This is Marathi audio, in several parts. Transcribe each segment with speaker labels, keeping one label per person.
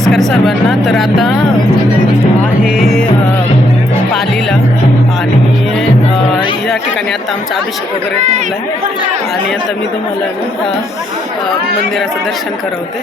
Speaker 1: नमस्कार सर्वांना. तर आता आहे पालीला आणि या ठिकाणी आता आमचा अभिषेक वगैरे झाला आहे आणि आता मी तुम्हाला ना मंदिराचं दर्शन करवते.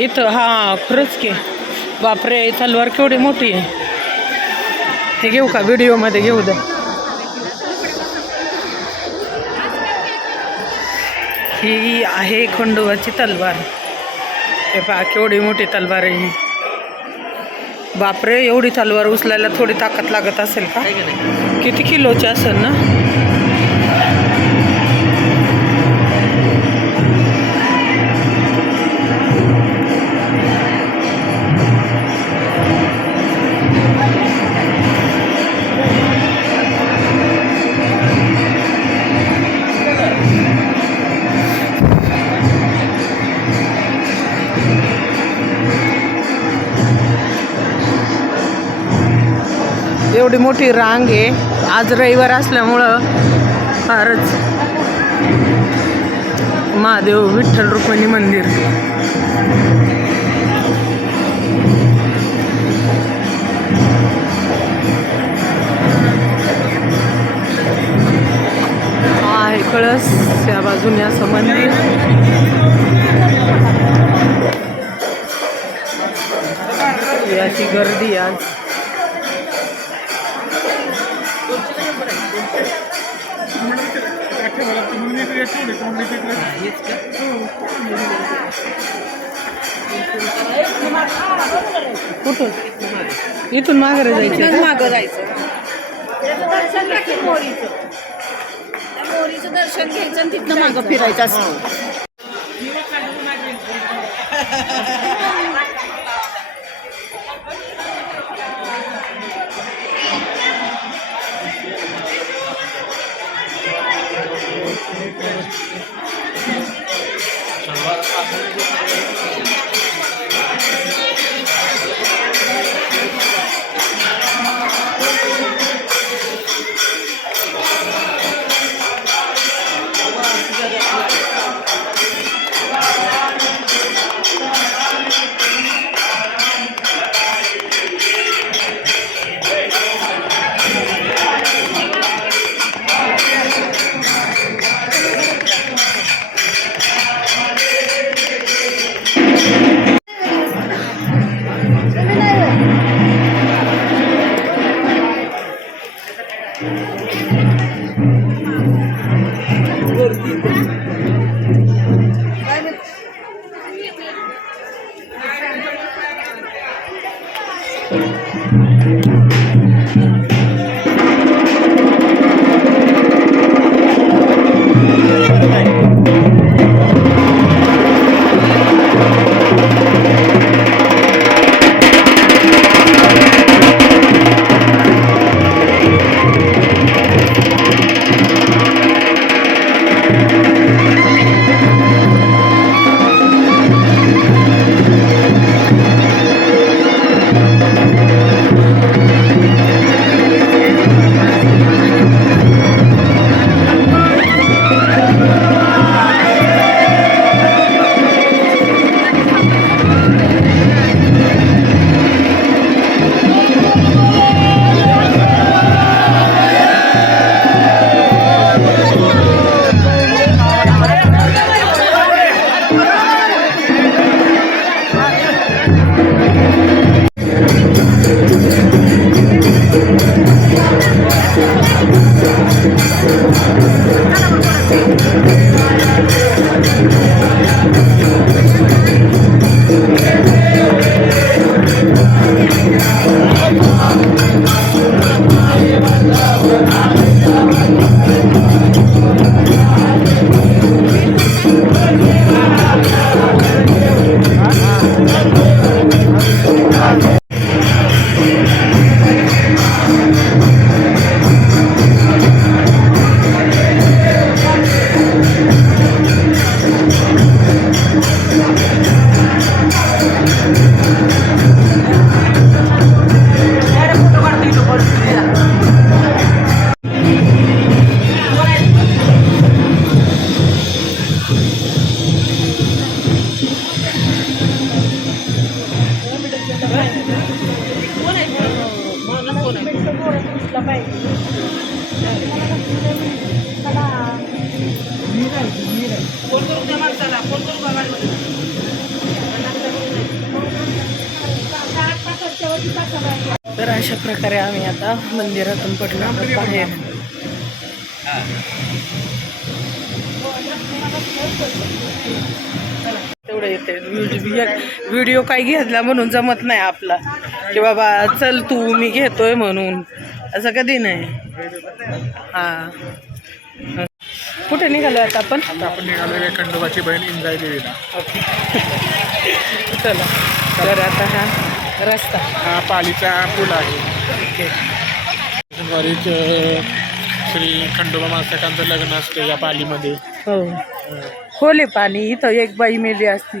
Speaker 1: इथं हा खरंच की. बापरे तलवार केवढी मोठी आहे. हे घेऊ का? व्हिडिओमध्ये घेऊ द्या ही आहे खंडोबाची तलवार. हे पहा केवढी मोठी तलवार आहे ही. बापरे एवढी तलवार उचलायला थोडी ताकद लागत असेल का? किती किलोची असेल ना? एवढी मोठी रांग आहे. आज रविवार असल्यामुळं फारच महादेव विठ्ठल रुक्मिणी मंदिर. आहे कळस त्या बाजूने असं मंदिर. याची गर्दी आज. कुठून? इथून माघारी जायचं?
Speaker 2: मागं जायचं. त्याचं दर्शन घ्यायचं मोरीचं. त्या मोरीचं दर्शन घ्यायचं आणि तिथनं मागं फिरायचं असं
Speaker 1: तर अशा प्रकारे आम्ही आता मंदिरातून पडलो आहोत बाहेर. तेवढं येते व्हिडिओ काही घेतला म्हणून जमत नाही आपला. की बाबा चल तू मी घेतोय म्हणून. असं कधी नाही. हा. कुठे निघालो आता आपण?
Speaker 3: आपण निघालेले खंडोबाची बहीण इंद्राई देवीला.
Speaker 1: चला. तर आता हा रस्ता.
Speaker 3: हा पालीचा पूल आहे. श्री खंडोबा मास्तकांचं लग्न असतं या पालीमध्ये.
Speaker 1: हो. खोले पाणी इथं एक बाई मेली असती.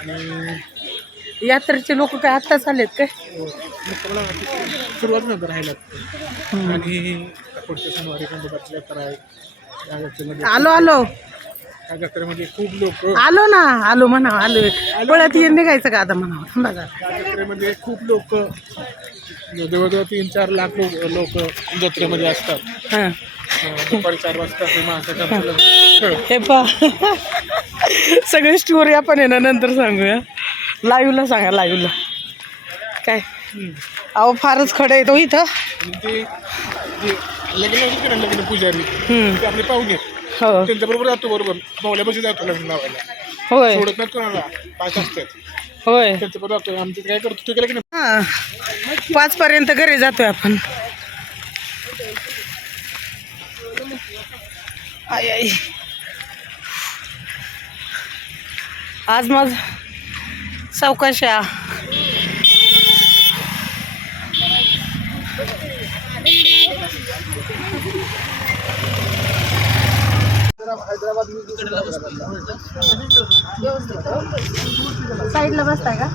Speaker 3: आणि
Speaker 1: यात्रेचे लोक काय आत्ताच आलेत काय?
Speaker 3: सुरुवात नंतर राहिला आणि पुढच्या शनिवारी खंडोबाची यात्रा आहे. या यात्रेमध्ये
Speaker 1: आलो आलो.
Speaker 3: या जत्रेमध्ये खूप लोक
Speaker 1: आलो ना आलो म्हणा आलो. पळत येऊन निघायचं का आता म्हणा थांबा जरा.
Speaker 3: खूप लोक जवळजवळ तीन चार लाख लोक लोक जत्रेमध्ये असतात.
Speaker 1: हां.
Speaker 3: दुपारी चार वाजता
Speaker 1: हे पा सगळी स्टोरी आपण आहे ना नंतर सांगूया. लाईव्हला सांगा लाईव्हला काय? अहो फारच खडं आहे तो इथं.
Speaker 3: लग्न लग्न पुजारी आपले पाहुणे.
Speaker 1: हो.
Speaker 3: त्यांच्या बरोबर जातो बरोबर. पाहुण्यापाशी जातो लग्न लावायला.
Speaker 1: होय.
Speaker 3: सोडत नाही कोणाला. पाच असतात.
Speaker 1: होय.
Speaker 3: त्यांच्या बरोबर जातो. आमचं काय करतो तू केलं की नाही?
Speaker 1: हां. पाच पर्यंत घरी जातोय आपण. आई आई आज आहे हा. साईडला बसताय का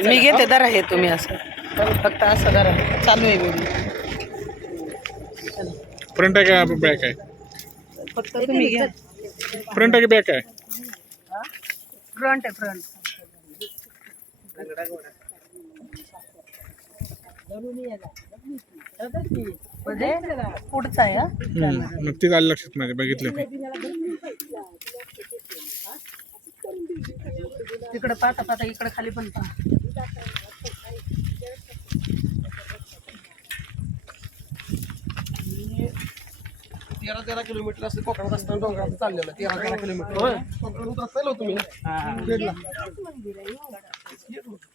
Speaker 1: मी घेते दरा हे तुम्ही असं फक्त असं दरा चालू आहे
Speaker 3: फ्रंट आहे का बॅक आहे
Speaker 1: फक्त तुम्ही घ्या
Speaker 3: फ्रंट आहे की बॅक आहे
Speaker 1: फ्रंट आहे फ्रंट पुढचा आहे हा?
Speaker 3: नक्कीच आलं लक्षात माझ्या बघितलं
Speaker 1: तिकडं पाहता पाहता इकडं खाली पण पहा.
Speaker 3: तेरा तेरा किलोमीटर असं कोकणात असताना डोंगरात चाललेलं तेरा तेरा किलोमीटर. कोकणात रस्ता तुम्ही.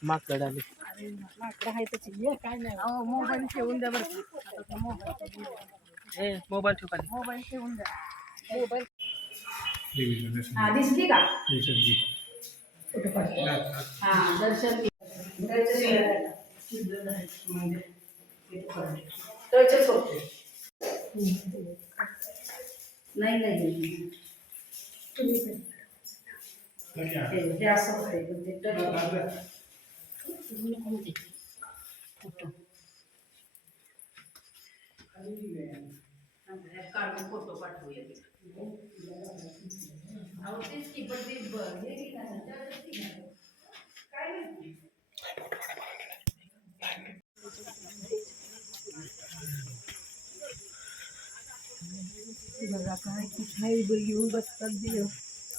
Speaker 1: माकड आले. मोबाईल ठेवून द्या बरं. ए मोबाईल ठेव मोबाईल ठेवून द्या. मोबाईल.
Speaker 2: हा दिसली का? हा दर्शन नाही नाही फोटो पाठवूया अहो तेच की पण ते ब- हे की नाही, touch की नाही. काय माहिती?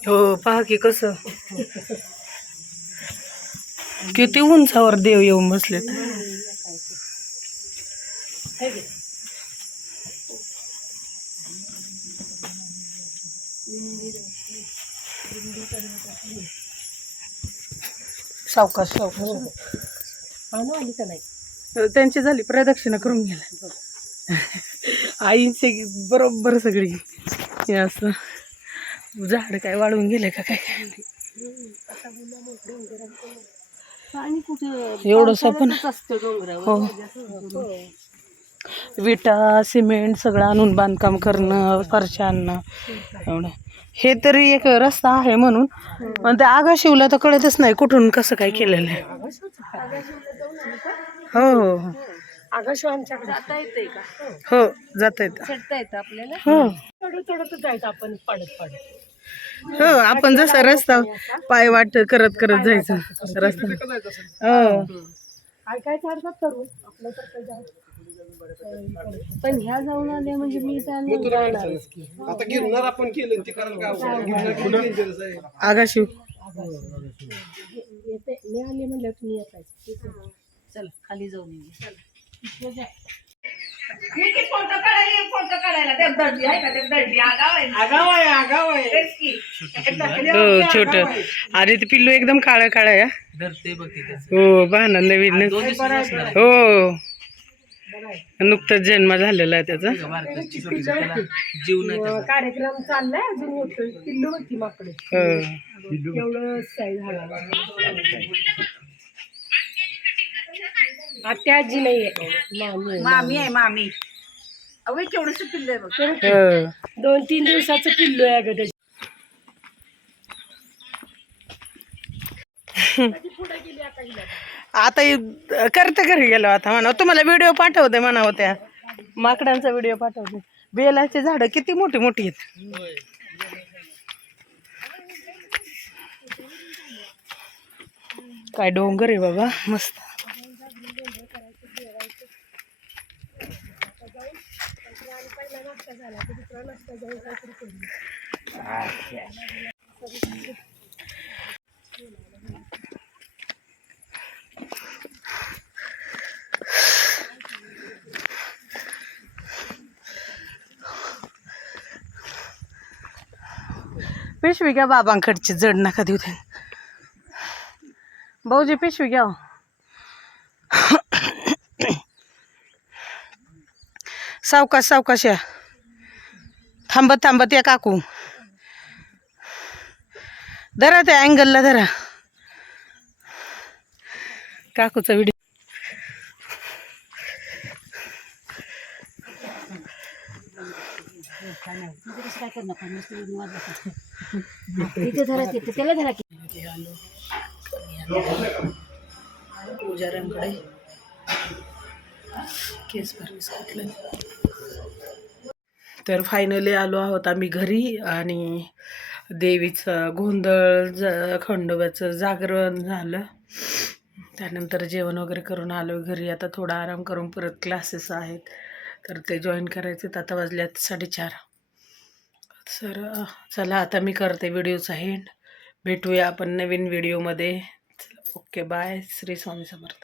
Speaker 1: हो पहा की कसं. किती उंचावर देव येऊन बसलेत. सावकाश सावकाश. त्यांची झाली प्रदक्षिणा करून गेला आईचे बरोबर सगळी. हे असं. झाड काय वाळून गेले का काय काय
Speaker 2: कुठं
Speaker 1: एवढंसं पण हो. विटा सिमेंट सगळं आणून बांधकाम करणं फरशा आणणं एवढं. हे तरी एक रस्ता आहे म्हणून. पण ते आगा शिवला तर कळतच नाही कुठून कसं काय केलेलं आहे. हो हो हो.
Speaker 2: आकाश आमच्याकडे. जाता येते का?
Speaker 1: हो जाता येतं
Speaker 2: आपल्याला?
Speaker 1: हो.
Speaker 2: चढत चढतच जायचं आपण. पाडत पाडत.
Speaker 1: हो आपण जसा रस्ता पाय वाट करत करत जायचं. रस्ता. हो.
Speaker 2: काय काय करून आपलं तर पण ह्या जाऊन आल्या म्हणजे मी
Speaker 3: आता गिरणार आपण केलं ते कारण काय होतं? गिरणार किती dangerous आहे.
Speaker 1: आगा शिव
Speaker 2: येते मी आले म्हणलं तुम्ही येताय. चल खाली जाऊन येऊ फोटो काढायला फोटो काढायला. आहे का? आगाव आहे आगाव आहे आगाव आहे. तेच की.
Speaker 1: हो छोट. अरे ते पिल्लू एकदम काळं काळं आहे हा. हो पहा ना नवीन. हो. नुकताच जन्म झालेला आहे त्याचा.
Speaker 2: कार्यक्रम चाललाय अजून पिल्लू होती माकडे.
Speaker 1: हो.
Speaker 2: एवढं झाला. आत्या आजी नाहीये मामी आहे मामी अहो केवढंच पिल्लू आहे बघ.
Speaker 1: हो.
Speaker 2: दोन तीन दिवसाचं पिल्लू आहे अगं त्याचं.
Speaker 1: आता करते घरी गेलो आता म्हणा. तुम्हाला व्हिडिओ पाठवते म्हणा होत्या माकडांचा व्हिडिओ पाठवते. बेलाची झाडं किती मोठी मोठी आहेत. काय डोंगर आहे बाबा. मस्त. पिशवी घ्या बाबांकडची जड नका देऊ ते भाऊजी पिशवी घ्या हो. सावकाश सावकाश या. थांबत थांबत या काकू. धरा त्या अँगलला धरा. काकूचा व्हिडिओ
Speaker 2: धरा
Speaker 1: केस भरवीस कुठलं तर फायनली आलो आहोत आम्ही घरी आणि देवीचं गोंधळ ज खंडोबाचं जागरण झालं. त्यानंतर जेवण वगैरे करून आलो घरी. आता थोडा आराम करून परत क्लासेस आहेत. तर ते जॉईन करायचे आता वाजल्यात साडेचार. सर चला आता मी करते व्हिडिओचा हेंड भेटूया आपण नवीन व्हिडिओमध्ये ओके बाय श्री स्वामी समर्थ.